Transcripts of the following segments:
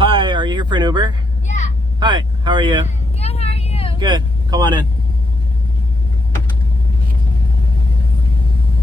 Hi, are you here for an Uber? Yeah. Hi, how are you? Good, how are you? Good. Come on in.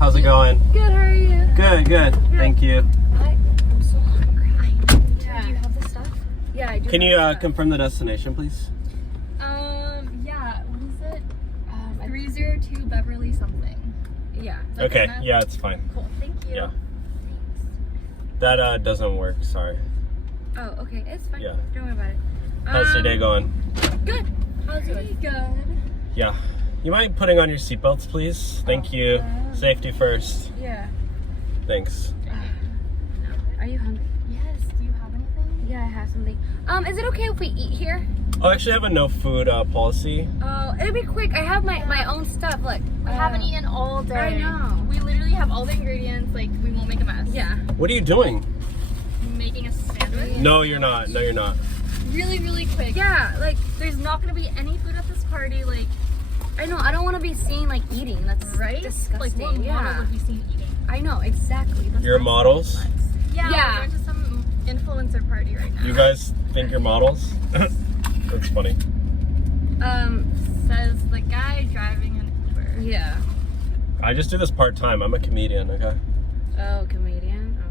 How's it going? Good, how are you? Good, good. Thank you. I'm so hungry. Yeah. Do you have the stuff? Yeah, I do. Can you confirm the destination, please? Yeah, what is it? 302 Beverly something. Yeah. Okay, yeah, it's fine. Cool, thank you. Yeah. That doesn't work, sorry. Oh, okay, it's fine. Yeah. Don't worry about it. How's your day going? Good. How's your day going? Yeah. You mind putting on your seatbelts, please? Thank you. Safety first. Yeah. Thanks. Are you hungry? Yes. Do you have anything? Yeah, I have something. Is it okay if we eat here? Oh, actually, I have a no food policy. Oh, it'll be quick. I have my own stuff. Look, we haven't eaten all day. I know. We literally have all the ingredients. Like, we won't make a mess. Yeah. What are you doing? Making a sandwich. No, you're not. No, you're not. Really, really quick. Yeah, like, There's not gonna be any food at this party. Like, I know. I don't want to be seen like eating. That's right? disgusting. Like, what model would be seen eating? I know exactly. That's You're not models? nuts. Yeah. Yeah. We're going to some influencer party right now. You guys think you're models? That's funny. Says the guy driving an Uber. Yeah. I just do this part-time. I'm a comedian, okay? Oh, comedian.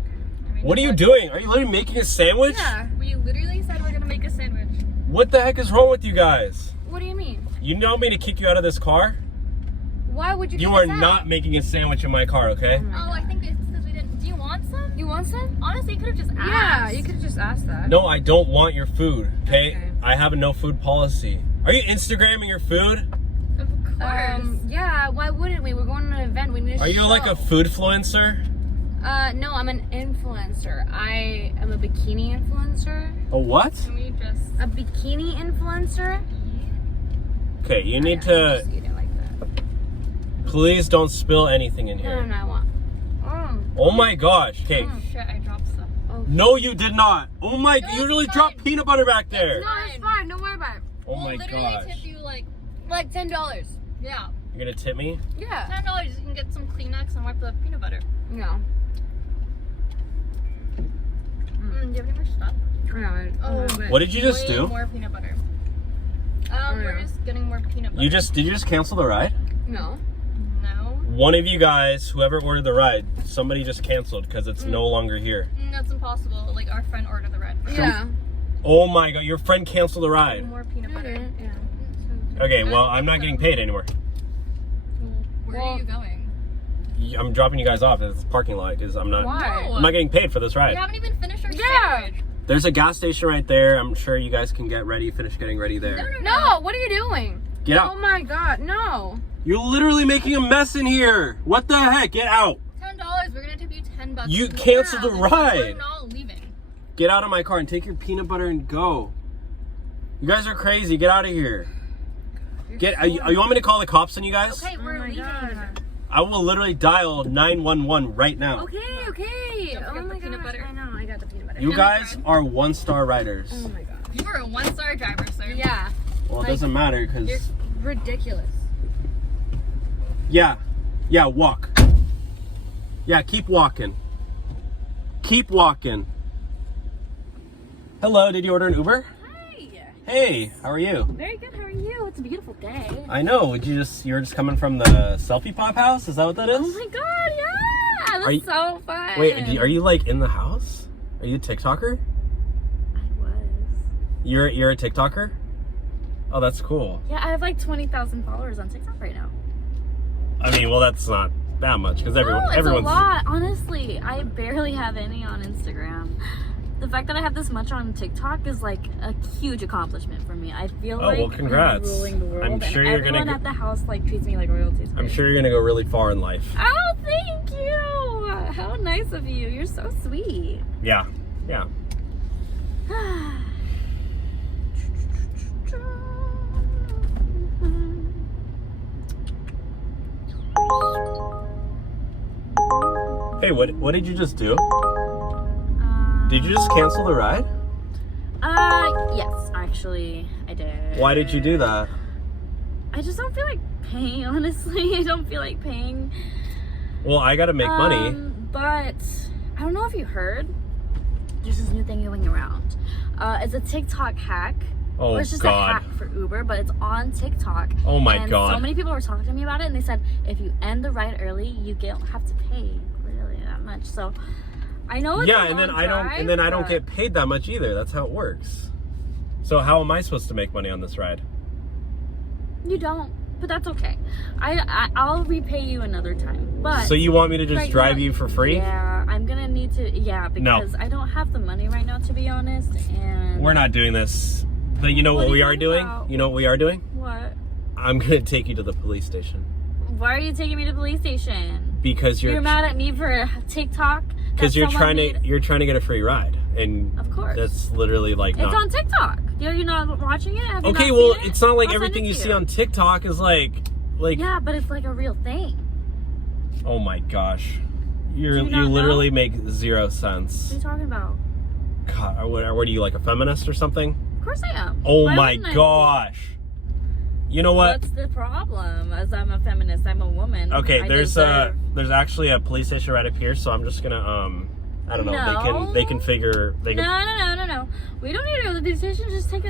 I mean, What are you doing? Are you literally making a sandwich? Yeah. We literally said we're gonna make a sandwich. What the heck is wrong with you guys? What do you mean? You want me to kick you out of this car? Why would you? You kick are us out? not making a sandwich in my car, okay? Oh, I think it's because we didn't. Do you want some? You want some? Honestly, you could have just asked. Yeah, you could just ask that. No, I don't want your food, okay? Okay. I have a no food policy. Are you Instagramming your food? Of course. Yeah. Why wouldn't we? We're going to an event. We need. Are you like a food influencer? No, I'm an influencer. I am a bikini influencer. A what? Can we just A bikini influencer. Okay, you need I to... just eat it like that. Please don't spill anything in No, here. I want. Oh my gosh. Okay. Oh shit, I dropped stuff. Oh. No, you did not. Oh my... No, You really it's dropped fine. peanut butter back there. No, it's fine. Don't worry about it. Oh my We'll literally gosh. tip you like $10. yeah, You're gonna tip me? Yeah. $10. You can get some Kleenex and wipe the peanut butter. No. Do you have any more stuff? Oh, What did you just Way do? More peanut butter. Oh, We're yeah. just getting more peanut butter. Did you just cancel the ride? No. No. One of you guys, whoever ordered the ride, somebody just canceled because it's no longer here. That's impossible. Like, our friend ordered the red. Yeah. Oh my god, your friend canceled the ride. More peanut butter. Yeah. Okay, well, I'm not getting paid anymore. Where are you going? I'm dropping you guys off at the parking lot because I'm not Why? I'm not getting paid for this We ride. haven't even finished our Yeah. sandwich. There's a gas station right there. I'm sure you guys can finish getting ready there. No, what are you doing? Get Oh out. my god, no. You're literally making a mess in here. What the heck? Get out. $10. We're gonna tip you $10. You canceled the We're ride. not leaving. Get out of my car and take your peanut butter and go. You guys are crazy. Get out of here. You want me to call the cops on you guys? Okay, we're leaving. I will literally dial 911 right now. Okay. Don't forget Oh my the peanut god. butter. I know, I got the peanut butter. You guys are 1-star riders. Oh my god. You were a 1-star driver, sir. Yeah. Well, it doesn't matter You're because... ridiculous. Yeah, walk. Yeah, keep walking. Keep walking. Hello, did you order an Uber? Hi. Hey, how are you? Very good. How are you? It's a beautiful day. I know. You're just coming from the selfie pop house? Is that what that is? Oh my god, yeah. That's Are you- so fun. Wait, are you like in the house? Are you a TikToker? I was. You're a TikToker? Oh, that's cool. Yeah, I have like 20,000 followers on TikTok right now. I mean, well, that's not that much because No, it's everyone's a lot. Honestly, I barely have any on Instagram. The fact that I have this much on TikTok is like a huge accomplishment for me. I feel like well, congrats. I'm ruling the world. I'm sure and you're gonna everyone go- at the house like treats me like royalty. I'm sure you're gonna go really far in life. Oh, thank you. How nice of you. You're so sweet. Yeah. Hey, what did you just do? Did you just cancel the ride? Yes, actually, I did. Why did you do that? I just don't feel like paying, honestly. I don't feel like paying. Well, I gotta make money. But I don't know if you heard. There's this new thing going around. It's a TikTok hack. Oh, Well, it's just God. a hack for Uber, but it's on TikTok. Oh, my and God. So many people were talking to me about it, and they said if you end the ride early, you don't have to pay really that much. So I know it's Yeah, a and then long I don't, drive, and then I don't but get paid that much either. That's how it works. So how am I supposed to make money on this ride? You don't, but that's okay. I'll repay you another time. But So you want me to just right drive now- you for free? Yeah, I'm gonna need to. Yeah, No. because I don't have the money right now, to be honest. And We're not doing this. But you know What what are we you are talking doing? about? You know what we are doing? What? I'm gonna take you to the police station Why are you taking me to the police station? because You're mad at me for a TikTok? because that you're someone trying to made? you're trying to get a free ride, and Of course. that's literally like It's not on TikTok. Are you not watching it? Have you okay. not Well, seen it? it's not like I'll send everything it you to see on TikTok is like Yeah, but it's like a real thing. oh my gosh, Do you you not literally know? make zero What sense. are you talking about? God, what are you, like a feminist or something? Of course I am. Oh Why my wouldn't I be? gosh. You know what? What's the problem? As I'm a feminist, I'm a woman. Okay, I there's deserve- there's actually a police station right up here, so I'm just gonna I don't know. No. They can figure they can No. We don't need to go to the police station. Just take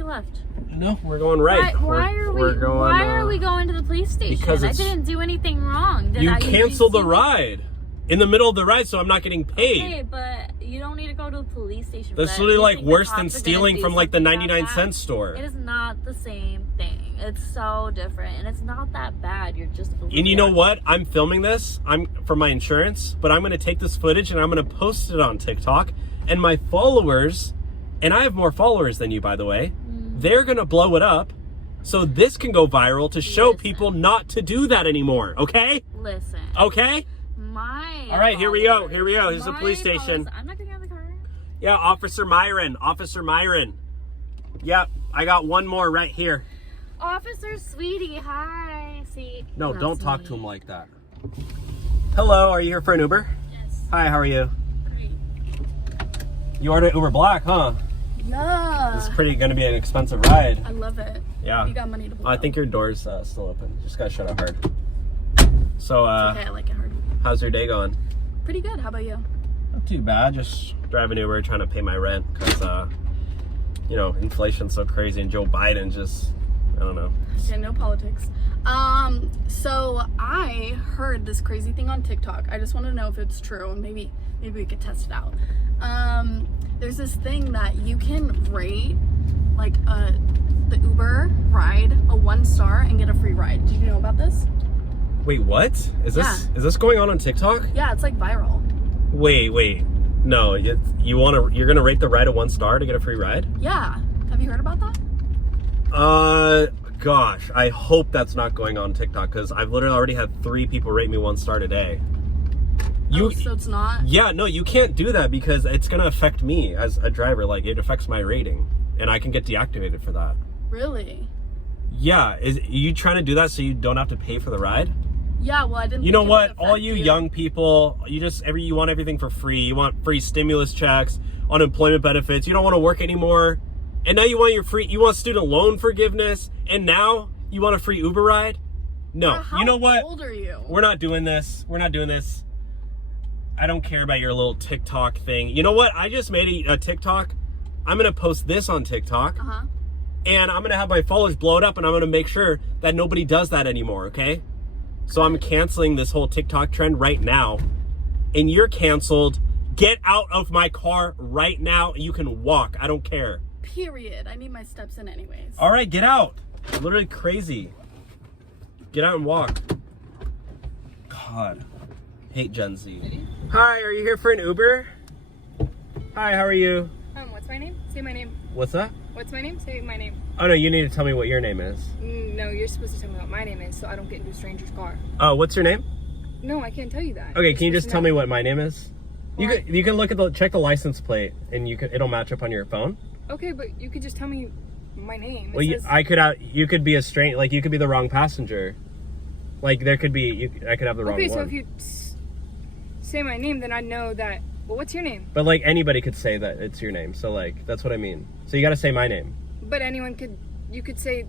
a left. No, we're going right. Why We're going, are we going to the police station? because I it's- didn't do anything wrong. Did You I? canceled the see me? ride in the middle of the ride, so I'm not getting paid. Okay, but you don't need to go to the police station. for That's that. literally You like think the worse cops than are gonna stealing do from like the something about 99 that? cent store. It is not the same thing. It's so different, and it's not that bad. You're just. And you know what? I'm filming this. I'm for my insurance, but I'm going to take this footage and I'm going to post it on TikTok. And my followers, and I have more followers than you, by the way, they're going to blow it up. So this can go viral to show Listen. people not to do that anymore. Okay? Listen. Okay? My. All right, here we go. followers- Here we go. Here's the my police station. followers- I'm not getting out of the car. Yeah, Officer Myron. Officer Myron. Yep, I got one more right here. Officer Sweetie, hi. See. No, that's don't talk me. to him like that. Hello, are you here for an Uber? Yes. Hi, how are you? Great. You ordered Uber Black, huh? Yeah. This is pretty gonna be an expensive ride. I love it. Yeah. You got money to blow. I think your door's still open. Just gotta shut it hard. So, Okay, I like it hard. how's your day going? Pretty good. How about you? Not too bad. Just driving Uber, trying to pay my rent because, you know, inflation's so crazy and Joe Biden just, I don't know. Yeah, no politics. So I heard this crazy thing on TikTok. I just want to know if it's true, and maybe we could test it out. There's this thing that you can rate like the Uber ride a 1-star and get a free ride. Did you know about this? Wait, what? Is this going on TikTok? Yeah, it's like viral. Wait. No, you're gonna rate the ride a 1-star to get a free ride? Yeah. Have you heard about that? Gosh, I hope that's not going on TikTok because I've literally already had 3 people rate me 1-star today. So it's not? Yeah, no, you can't do that because it's gonna affect me as a driver. Like, it affects my rating, and I can get deactivated for that. Really? Yeah, is you trying to do that so you don't have to pay for the ride? Yeah, well, I didn't You think know it would what? affect All you young people, you want everything for free. You want free stimulus checks, unemployment benefits. You don't want to work anymore, and now you want student loan forgiveness, and now you want a free Uber ride? No, How you know what? old are you? We're not doing this. I don't care about your little TikTok thing. You know what? I just made a TikTok. I'm going to post this on TikTok. Uh-huh. And I'm going to have my followers blow it up, and I'm going to make sure that nobody does that anymore, okay? So I'm canceling this whole TikTok trend right now. And you're canceled. Get out of my car right now. You can walk. I don't care. Period. I need my steps in anyways. All right, get out. Literally crazy. Get out and walk. God. Hate Gen Z. Hi, are you here for an Uber? Hi, how are you? What's my name? Say my name. What's that? What's my name? Say my name. Oh, no, you need to tell me what your name is. No, you're supposed to tell me what my name is so I don't get into a stranger's car. Oh, what's your name? No, I can't tell you that. Okay, You're can you supposed just to tell know. me what my name is? Why? You can look at check the license plate and it'll match up on your phone. Okay, but you could just tell me my name. Well, you could be you could be the wrong passenger. Like I could have the wrong Okay, one. so if you say my name, then I know that. Well, what's your name? But like anybody could say that it's your name. So like that's what I mean. So you got to say my name. But you could say,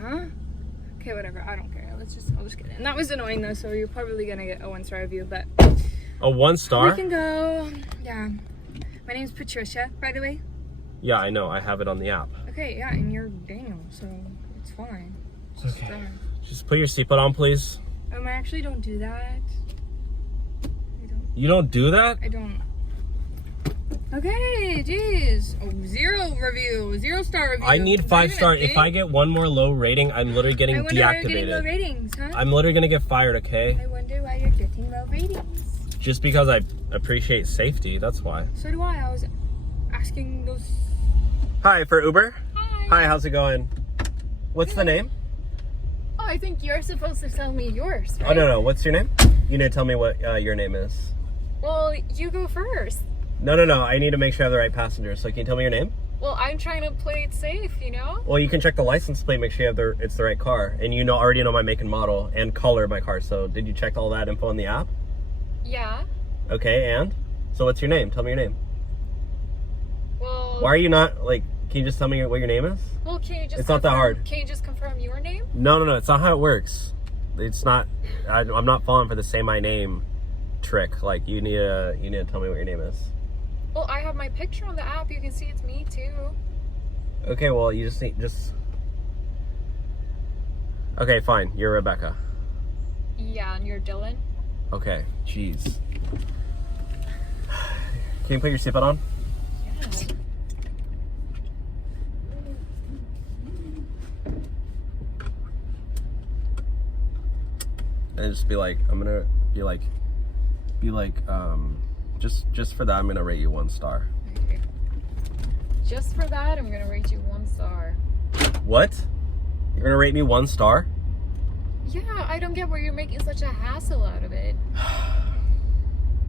huh? Okay, whatever. I don't care. I'll just get it. And that was annoying though, so you're probably gonna get a 1-star review, but A 1-star? we can go. Yeah. My name's Patricia, by the way. Yeah, I know. I have it on the app. Okay, yeah, and you're Daniel, so it's fine. It's Okay. fine. Just put your seatbelt on, please. I actually don't do that. You don't do that? I don't. Okay, jeez. Oh, 0 review, 0-star review. I need 5-star. If I get one more low rating, I'm literally getting I wonder why you're getting low deactivated. ratings, huh? I'm literally gonna get fired, okay? I wonder why you're getting low ratings. Just because I appreciate safety, that's why. So do I. I was asking those. Hi, for Uber? Hi. Hi, how's it going? What's the name? Oh, I think you're supposed to tell me yours, right? Oh, no, what's your name? You need to tell me what your name is. Well, you go first. No, I need to make sure I have the right passenger. So can you tell me your name? Well, I'm trying to play it safe, you know? Well, you can check the license plate, make sure you have it's the right car. And you already know my make and model and color of my car. So did you check all that info in the app? Yeah. Okay, and? So what's your name? Tell me your name. Well... Why are you not, can you just tell me what your name is? Well, can you just... It's not that hard. Can you just confirm your name? No, it's not how it works. It's not, I'm not falling for the say my name trick. Like, you need to tell me what your name is. Well, I have my picture on the app. You can see it's me, too. Okay, well, you okay, fine. You're Rebecca. Yeah, and you're Dylan? Okay, jeez. Can you put your seatbelt on? Yeah. And just be like, I'm gonna just for that, I'm gonna rate you 1 star. Okay. Just for that, I'm gonna rate you 1 star. What? You're gonna rate me 1 star? Yeah, I don't get why you're making such a hassle out of it.